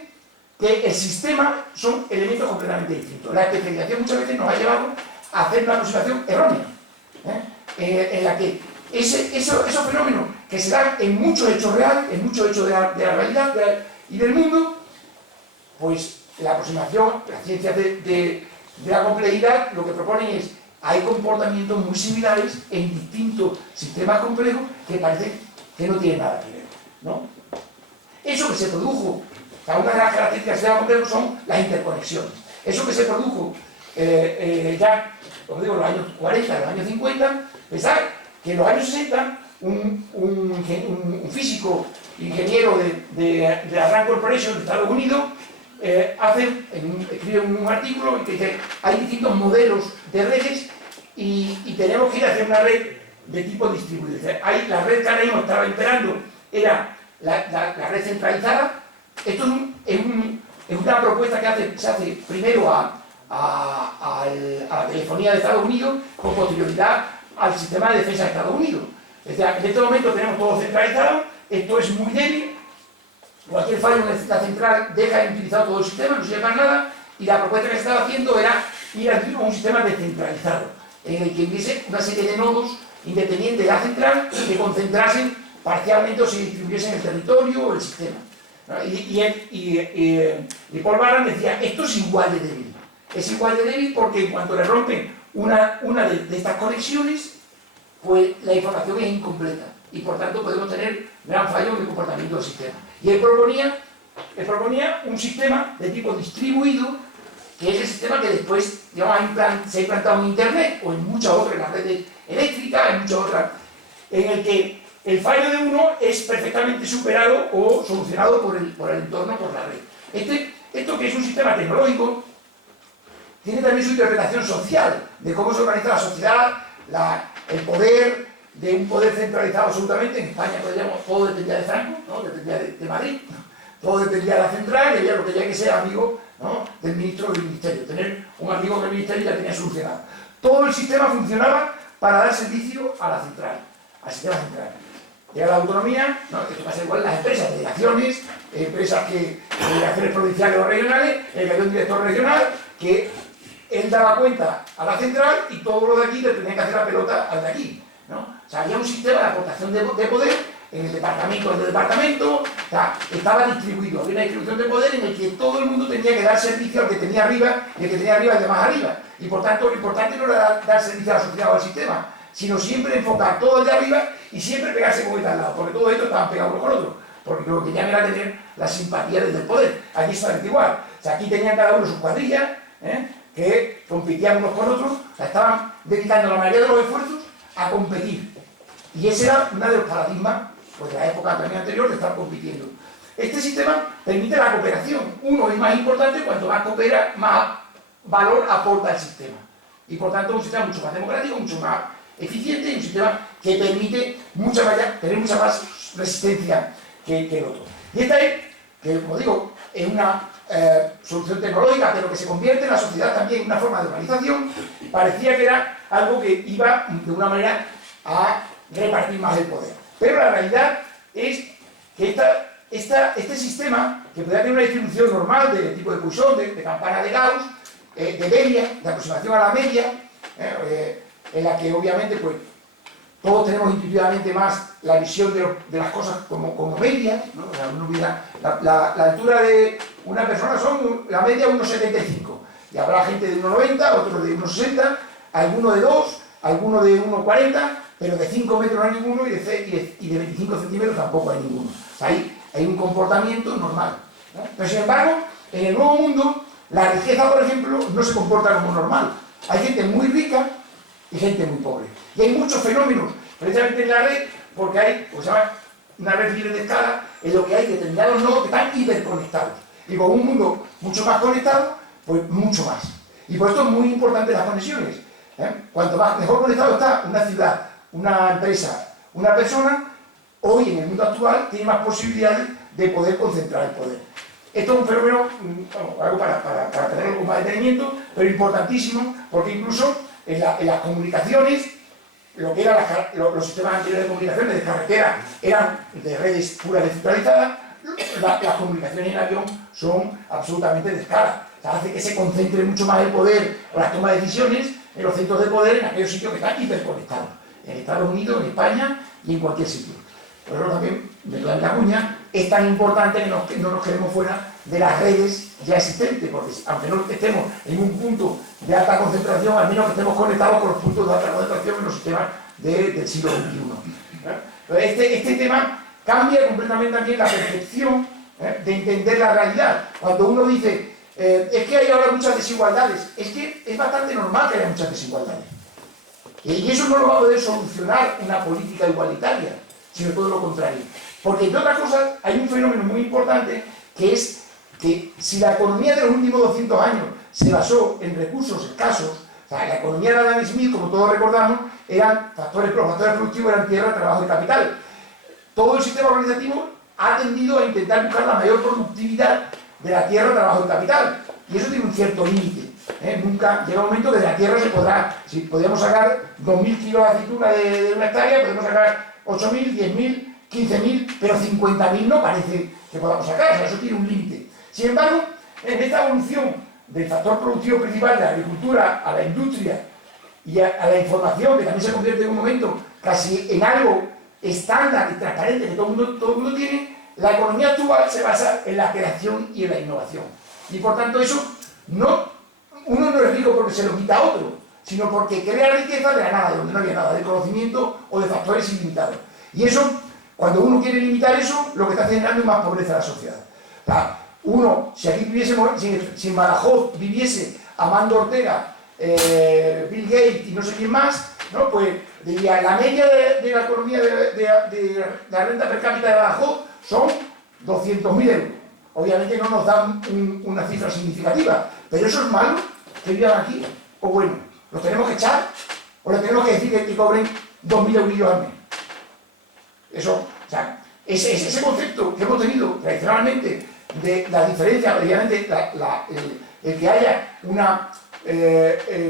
que el sistema son elementos completamente distintos. La especialización muchas veces nos ha llevado a hacer una aproximación errónea, en la que esos fenómenos que se dan en muchos hechos reales, en muchos hechos de la realidad y del mundo, pues la aproximación, las ciencias de la complejidad, lo que proponen es, hay comportamientos muy similares en distintos sistemas complejos que parecen que no tienen nada que ver, ¿no? Eso que se produjo, o sea, una de las características del sistema complejo son las interconexiones. Eso que se produjo ya, como digo, en los años 40, en los años 50, pensar que en los años 60 un físico ingeniero de la Rand Corporation de Estados Unidos escribe un artículo en que dice hay distintos modelos de redes y tenemos que ir hacia una red de tipo distribuido. La red que ahora mismo estaba imperando era la red centralizada. Esto es una propuesta que se hace primero a la telefonía de Estados Unidos con posterioridad al sistema de defensa de Estados Unidos. Es decir, en este momento tenemos todo centralizado, esto es muy débil, cualquier fallo en la central deja de utilizar todo el sistema, no sirve para nada, y la propuesta que se estaba haciendo era ir a un sistema descentralizado, en el que hubiese una serie de nodos independientes de la central que concentrasen parcialmente o se distribuyesen el territorio o el sistema. ¿No? Y Paul Barran decía, esto es igual de débil. Es igual de débil porque en cuanto le rompen una de estas conexiones, pues la información es incompleta y por tanto podemos tener gran fallo en el comportamiento del sistema. Y él proponía un sistema de tipo distribuido, que es el sistema que después, digamos, se ha implantado en Internet o en muchas otras, en las redes eléctricas, en muchas otras, en el que el fallo de uno es perfectamente superado o solucionado por el entorno, por la red. Esto que es un sistema tecnológico, tiene también su interpretación social, de cómo se organiza la sociedad, el poder, de un poder centralizado absolutamente. En España todo dependía de Franco, ¿no? Dependía de Madrid, todo dependía de la central, y había lo que tenía que ser amigo, ¿no?, del ministro del ministerio. Tener un amigo del ministerio ya tenía solucionado. Todo el sistema funcionaba para dar servicio a la central, al sistema central. Llega la autonomía, ¿no? Esto pasa igual en las empresas, delegaciones, delegaciones provinciales o regionales, el que había un director regional que él daba cuenta a la central y todos los de aquí le tenían que hacer la pelota al de aquí, ¿no? O sea, había un sistema de aportación de poder en el departamento, o sea, estaba distribuido, había una distribución de poder en el que todo el mundo tenía que dar servicio al que tenía arriba y el que tenía arriba al de más arriba. Y por tanto, lo importante no era dar servicio a la sociedad o al sistema, sino siempre enfocar todo el de arriba y siempre pegarse con el de al lado, porque todos estos estaban pegados uno con otro, porque lo que querían era tener la simpatía desde el poder. Aquí exactamente igual. O sea, aquí tenían cada uno sus cuadrillas, que competían unos con otros, o sea, estaban dedicando la mayoría de los esfuerzos a competir. Y ese era uno de los paradigmas, pues, de la época también anterior, de estar compitiendo. Este sistema permite la cooperación. Uno es más importante, cuanto más coopera, más valor aporta al sistema. Y por tanto, un sistema mucho más democrático, mucho más eficiente, y un sistema que permite tener mucha más resistencia que el otro. Y esta es, que como digo, es una solución tecnológica, pero que se convierte en la sociedad también en una forma de organización. Parecía que era algo que iba de una manera a repartir más el poder. Pero la realidad es que este sistema, que podría tener una distribución normal de tipo de Poisson, de campana de Gauss, de media, de aproximación a la media, en la que obviamente pues, todos tenemos intuitivamente más la visión de las cosas como medias, ¿no? O sea, uno mira, la altura de una persona son la media 1,75, y habrá gente de 1,90, otros de 1,60, algunos de 2, algunos de 1,40, pero de 5 metros no hay ninguno y de 25 centímetros tampoco hay ninguno. O sea, hay un comportamiento normal, ¿no? Pero sin embargo, en el Nuevo Mundo, la riqueza, por ejemplo, no se comporta como normal. Hay gente muy rica y gente muy pobre. Y hay muchos fenómenos, precisamente en la red, porque hay, pues, una red libre de escala, en lo que hay determinados nodos que están hiperconectados. Y con un mundo mucho más conectado, pues mucho más. Y por esto es muy importante las conexiones. Cuanto mejor conectado está una ciudad, una empresa, una persona, hoy en el mundo actual tiene más posibilidades de poder concentrar el poder. Esto es un fenómeno, algo para tenerlo con más detenimiento, pero importantísimo, porque incluso en las comunicaciones, lo que eran los sistemas anteriores de comunicaciones de carretera eran de redes puras descentralizadas, las comunicaciones en avión son absolutamente de escala. O sea, hace que se concentre mucho más el poder o las tomas de decisiones en los centros de poder en aquellos sitios que están hiperconectados, en Estados Unidos, en España y en cualquier sitio. Por eso también, de toda la cuña, es tan importante que no nos quedemos fuera de las redes ya existentes, porque aunque no estemos en un punto de alta concentración, al menos que estemos conectados con los puntos de alta concentración en los sistemas del siglo XXI. Este tema cambia completamente también la percepción de entender la realidad. Cuando uno dice, es que hay ahora muchas desigualdades, es que es bastante normal que haya muchas desigualdades. Y eso no lo va a poder solucionar una política igualitaria, sino todo lo contrario. Porque, entre otras cosas, hay un fenómeno muy importante, que es que si la economía de los últimos 200 años se basó en recursos escasos, o sea, la economía de Adam Smith, como todos recordamos, los factores productivos eran tierra, trabajo y capital. Todo el sistema organizativo ha tendido a intentar buscar la mayor productividad de la tierra, trabajo y capital. Y eso tiene un cierto límite. Nunca llega un momento que de la tierra se podrá, si podríamos sacar 2.000 kilos de aceituna de una hectárea, podemos sacar 8.000, 10.000, 15.000, pero 50.000 no parece que podamos sacar, o sea, eso tiene un límite. Sin embargo, en esta evolución del factor productivo principal de la agricultura a la industria y a la información, que también se convierte en un momento casi en algo estándar y transparente que todo el mundo tiene, la economía actual se basa en la creación y en la innovación. Y por tanto eso, uno no es rico porque se lo quita a otro, sino porque crea riqueza de la nada, de donde no había nada, de conocimiento o de factores ilimitados. Y eso, cuando uno quiere limitar eso, lo que está generando es más pobreza en la sociedad. O sea, si aquí viviésemos, si en Badajoz viviese Amancio Ortega, Bill Gates y no sé quién más, ¿no? Pues diría, la media de la economía de la renta per cápita de Badajoz son 200.000 euros. Obviamente no nos dan una cifra significativa, pero eso es malo que vivan aquí, o bueno, los tenemos que echar, o les tenemos que decir que cobren 2.000 eurillos al mes. Eso, o sea, ese concepto que hemos tenido tradicionalmente de la diferencia, obviamente el que haya una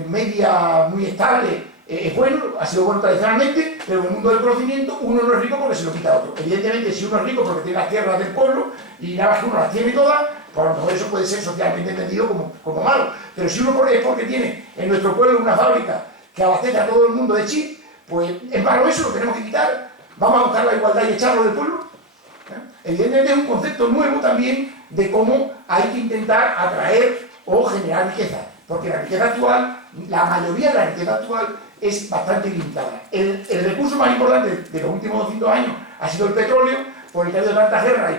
media muy estable es bueno, ha sido bueno tradicionalmente, pero en el mundo del conocimiento uno no es rico porque se lo quita a otro. Evidentemente, si uno es rico porque tiene las tierras del pueblo y nada más que uno las tiene todas, pues a lo mejor eso puede ser socialmente entendido como malo. Pero si uno es porque tiene en nuestro pueblo una fábrica que abastece a todo el mundo de chip, pues es malo eso, lo tenemos que quitar. Vamos a buscar la igualdad y echarlo del pueblo. Evidentemente es un concepto nuevo también de cómo hay que intentar atraer o generar riqueza, porque la riqueza actual, la mayoría de la riqueza actual es bastante limitada. El recurso más importante de los últimos 200 años ha sido el petróleo, por el que ha habido tantas guerras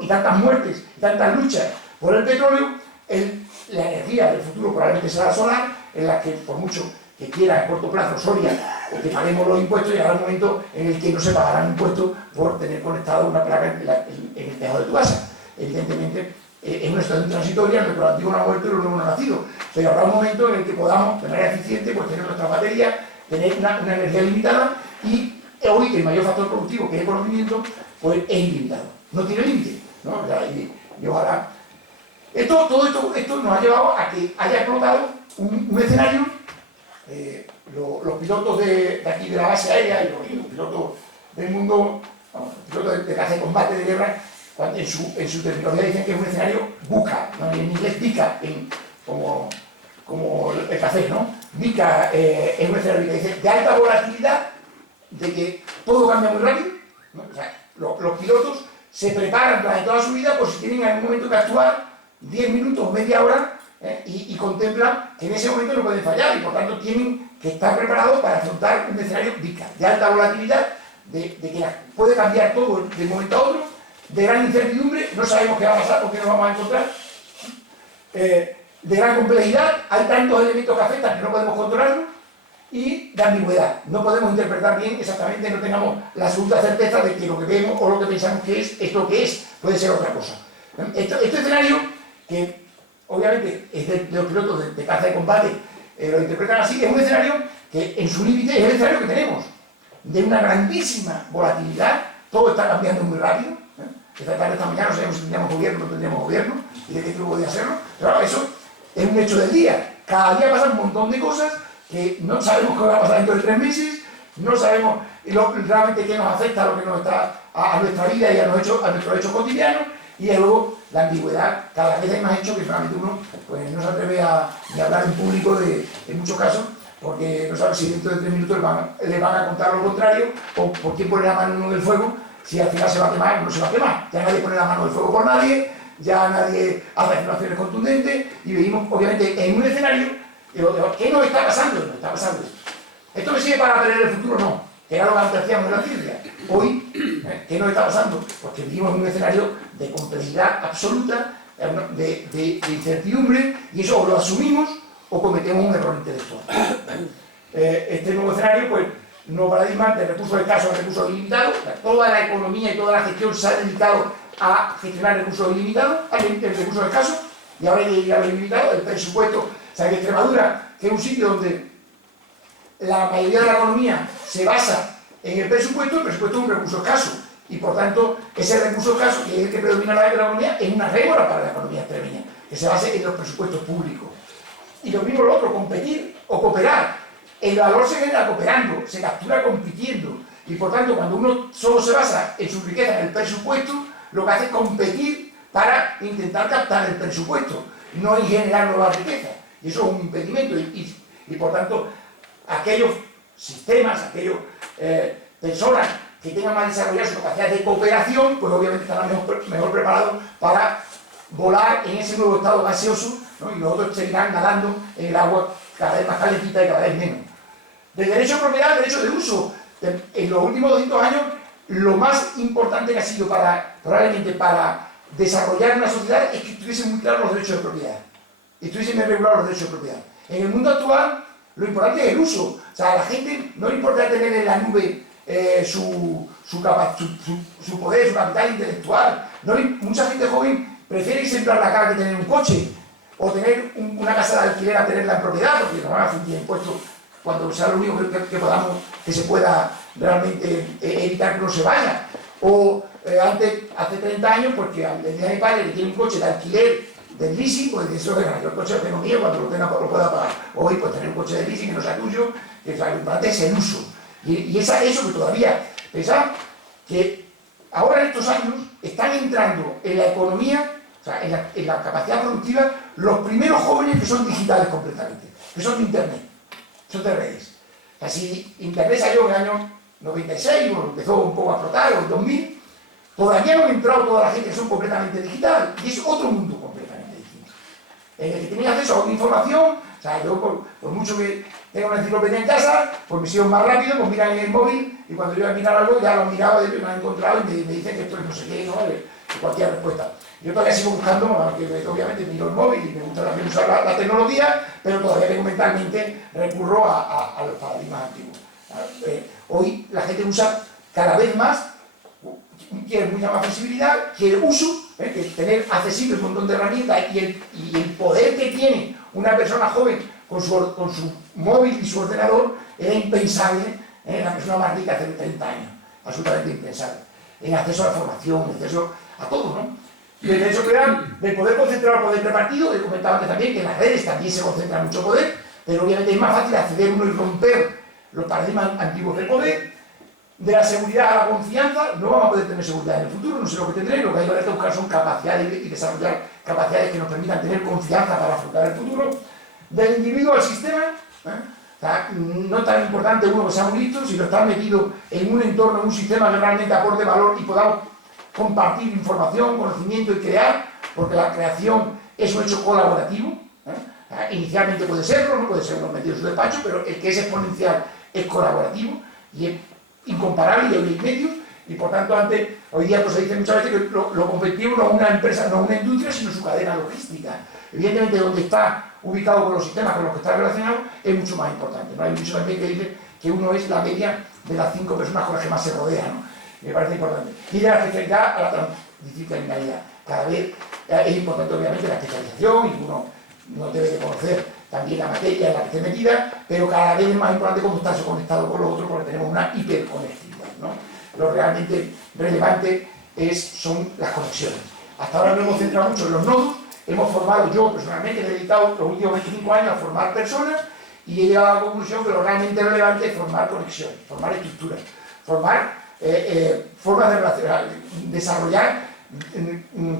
y tantas muertes y tantas luchas por el petróleo. La energía del futuro probablemente será solar, en la que por mucho que quiera a corto plazo Soria que paguemos los impuestos, llegará un momento en el que no se pagarán impuestos por tener conectado una placa en el tejado de tu casa. Evidentemente es una situación transitoria en la que lo antiguo no ha muerto y lo nuevo no ha nacido, pero habrá un momento en el que podamos, de manera eficiente, pues tener nuestras baterías, tener una energía limitada y hoy que el mayor factor productivo, que es el conocimiento, pues es ilimitado, no tiene límite, ¿no? Y ojalá. Todo esto nos ha llevado a que haya explotado un escenario. Los pilotos de aquí de la base aérea y los pilotos del mundo, los pilotos de caza de combate de guerra, en su terminología dicen que es un escenario VUCA, ¿no? En inglés VICA, como el café, ¿no? VICA es un escenario que dice de alta volatilidad, de que todo cambia muy rápido, ¿no? O sea, los pilotos se preparan durante toda su vida por si tienen en algún momento que actuar 10 minutos, media hora, y contemplan que en ese momento no pueden fallar y por tanto tienen que estar preparados para afrontar un escenario VICA, de alta volatilidad, de que puede cambiar todo de un momento a otro, de gran incertidumbre, no sabemos qué va a pasar, con qué nos vamos a encontrar, de gran complejidad, hay tantos elementos que afectan que no podemos controlarlos, y de ambigüedad, no podemos interpretar bien exactamente, no tengamos la absoluta certeza de que lo que vemos o lo que pensamos que es lo que es, puede ser otra cosa. Este escenario, que obviamente es de los pilotos de caza de combate, lo interpretan así, es un escenario que en su límite es el escenario que tenemos, de una grandísima volatilidad, todo está cambiando muy rápido. Esta mañana no sabemos si tendríamos gobierno o no tendríamos gobierno, y de qué tipo podía hacerlo, pero ahora eso es un hecho del día. Cada día pasan un montón de cosas que no sabemos qué va a pasar dentro de 3 meses, no sabemos realmente qué nos afecta a lo que nos está a nuestra vida y a nuestro hecho cotidiano, y luego la ambigüedad cada vez hay más hecho que solamente uno pues, no se atreve ni a hablar en público en muchos casos, porque no sabe si dentro de 3 minutos le van a contar lo contrario, o por quién pone la mano en uno del fuego, si al final se va a quemar o no se va a quemar. Ya nadie pone la mano del fuego por nadie, ya nadie hace afirmaciones contundentes, y vivimos obviamente en un escenario ¿qué nos está pasando? Nos está pasando esto. ¿Esto me sirve para prever el futuro? No, que era lo que antes hacíamos en la ciencia. Hoy, ¿qué nos está pasando? Porque vivimos en un escenario de complejidad absoluta, de incertidumbre, y eso o lo asumimos o cometemos un error intelectual. Este nuevo escenario, pues, nuevo paradigma de recursos escasos a recursos ilimitados. Toda la economía y toda la gestión se ha dedicado a gestionar recursos ilimitados, recursos escasos, y ahora llega a lo ilimitado, el presupuesto. O sea, que Extremadura, que es un sitio donde la mayoría de la economía se basa en el presupuesto es un recurso escaso. Y por tanto, ese recurso escaso, que es el que predomina la economía, es una rémora para la economía extremeña. que se base en los presupuestos públicos. Y lo mismo lo otro, competir o cooperar. El valor se genera cooperando, se captura compitiendo. Y por tanto, cuando uno solo se basa en su riqueza, en el presupuesto, lo que hace es competir para intentar captar el presupuesto, no en generar nuevas riquezas. Y eso es un impedimento. Y por tanto, aquellos sistemas, aquellas personas que tengan más desarrollada su capacidad de cooperación, pues obviamente estarán mejor preparados para volar en ese nuevo estado gaseoso, ¿no? Y los otros seguirán nadando en el agua cada vez más calentita y cada vez menos. Del derecho de propiedad al derecho de uso, en los últimos 200 años, lo más importante que ha sido probablemente para desarrollar una sociedad es que estuviesen muy claros los derechos de propiedad, estuviesen bien regulados los derechos de propiedad. En el mundo actual, lo importante es el uso. O sea, a la gente no le importa tener en la nube su poder, su capital intelectual. Mucha gente joven prefiere sembrar la cara que tener un coche, o tener una casa de alquiler a tenerla en propiedad, porque nos van a fundir impuestos cuando sea lo único que podamos, que se pueda realmente evitar que no se vaya. O hace 30 años, porque al decir a mi padre que tiene un coche de alquiler del leasing, pues eso de yo el coche lo tengo mío, cuando lo pueda pagar. Hoy, pues tener un coche de leasing que no sea tuyo, que lo importante es el uso. Y eso que todavía, pensad que ahora en estos años están entrando en la economía, o sea, en la capacidad productiva, los primeros jóvenes que son digitales completamente, que son de Internet, son de redes. O sea, si Internet salió en el año 96, o empezó un poco a explotar, o en 2000, todavía no ha entrado toda la gente que son completamente digital, y es otro mundo completamente distinto, en el que tenéis acceso a una información. O sea, yo por mucho que tenga una enciclopedia en casa, pues me sigo más rápido, pues miran en el móvil, y cuando yo voy a mirar algo, ya lo han mirado, me lo han encontrado, y me dicen que esto es no sé qué, ¿no? Cualquier respuesta. Yo todavía sigo buscando, aunque obviamente miro el móvil y me gusta también usar la tecnología, pero todavía tengo mentalmente, recurro a los paradigmas antiguos. Hoy la gente usa cada vez más, quiere mucha más flexibilidad, quiere uso, que tener accesible un montón de herramientas, y el poder que tiene una persona joven con su móvil y su ordenador era impensable en la persona más rica hace 30 años, absolutamente impensable. En acceso a la formación, en acceso a todo, ¿no? Y el derecho real del poder concentrado al poder repartido, he comentado antes también que en las redes también se concentra mucho poder, pero obviamente es más fácil acceder uno y romper los paradigmas antiguos del poder. De la seguridad a la confianza, no vamos a poder tener seguridad en el futuro, no sé lo que tendré, lo que hay que buscar son capacidades y desarrollar capacidades que nos permitan tener confianza para afrontar el futuro. Del individuo al sistema, o sea, no tan importante uno que sea muy listo, sino estar metido en un entorno, en un sistema que realmente aporte valor y podamos compartir información, conocimiento y crear, porque la creación es un hecho colaborativo. Inicialmente puede serlo, no puede ser uno metido en su despacho, pero el que es exponencial es colaborativo y es incomparable, y hay medios, y por tanto hoy día pues se dice muchas veces que lo competitivo no es una empresa, no es una industria, sino su cadena logística. Evidentemente donde está ubicado con los sistemas con los que está relacionado es mucho más importante, ¿no? Hay un dicho también que dice que uno es la media de las 5 personas con las que más se rodea, ¿no? Me parece importante. Y de la especialidad a la transdisciplinariedad. Cada vez es importante obviamente la especialización, y uno no debe de conocer también la materia en la que esté metida, pero cada vez es más importante cómo estarse conectado con los otros, porque tenemos una hiperconectividad, ¿no? Lo realmente relevante son las conexiones. Hasta ahora nos hemos centrado mucho en los nodos, hemos formado, yo personalmente he dedicado los últimos 25 años a formar personas, y he llegado a la conclusión que lo realmente relevante es formar conexiones, formar estructuras, formar formas de relacionar, desarrollar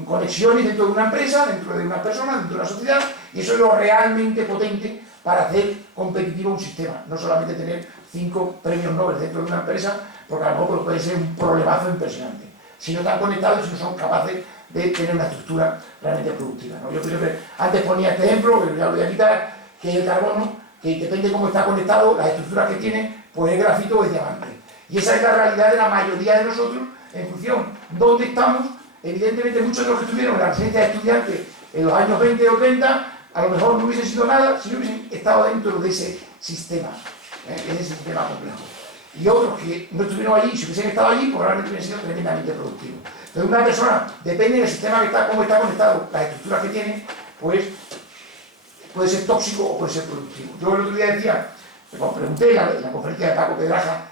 conexiones dentro de una empresa, dentro de una persona, dentro de una sociedad, y eso es lo realmente potente para hacer competitivo un sistema. No solamente tener 5 premios Nobel dentro de una empresa, porque a lo mejor puede ser un problemazo impresionante. Si no están conectados, si no son capaces de tener una estructura realmente productiva, ¿no? Yo creo que antes ponía este ejemplo, que ya lo voy a quitar, que el carbono, que depende de cómo está conectado, las estructuras que tiene, pues es grafito o es diamante. Y esa es la realidad de la mayoría de nosotros, en función de dónde estamos. Evidentemente muchos de los que estuvieron en la residencia de estudiantes en los años 20 o 30, a lo mejor no hubiesen sido nada si no hubiesen estado dentro de ese sistema, ese sistema complejo. Y otros que no estuvieron allí, si hubiesen estado allí, pues realmente hubiesen sido tremendamente productivos. Entonces una persona, depende del sistema que está, cómo está conectado, las estructuras que tiene, pues puede ser tóxico o puede ser productivo. Yo el otro día decía, cuando pregunté en la conferencia de Paco Pedraja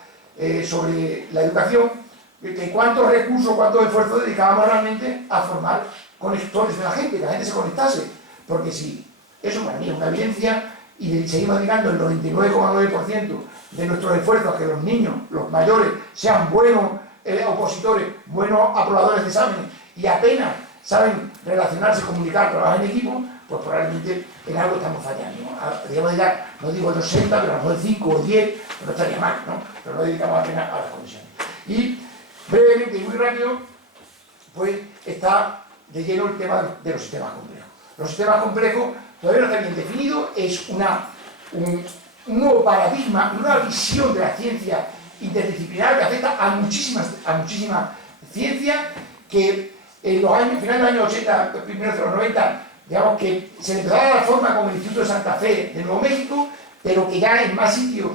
sobre la educación, que cuántos recursos, cuántos esfuerzos dedicábamos realmente a formar conectores de la gente, que la gente se conectase. porque si eso para mí es una evidencia y seguimos dedicando el 99,9% de nuestros esfuerzos a que los niños, los mayores, sean buenos opositores, buenos aprobadores de exámenes y apenas saben relacionarse, comunicar, trabajar en equipo, pues probablemente en algo estamos fallando, ¿no? Digamos dedicar, no digo el 60, pero a lo mejor el 5 o 10, pues no estaría mal, ¿no? Pero no dedicamos apenas a las comisiones. Y brevemente y muy rápido, pues está de lleno el tema de los sistemas complejos. Los sistemas complejos todavía no están bien definidos, es un nuevo paradigma, una visión de la ciencia interdisciplinar que afecta a muchísimas ciencias que en los años, finales de los años 80, primeros de los 90, digamos que se le empezó a dar forma como el Instituto de Santa Fe de Nuevo México, pero que ya en más sitios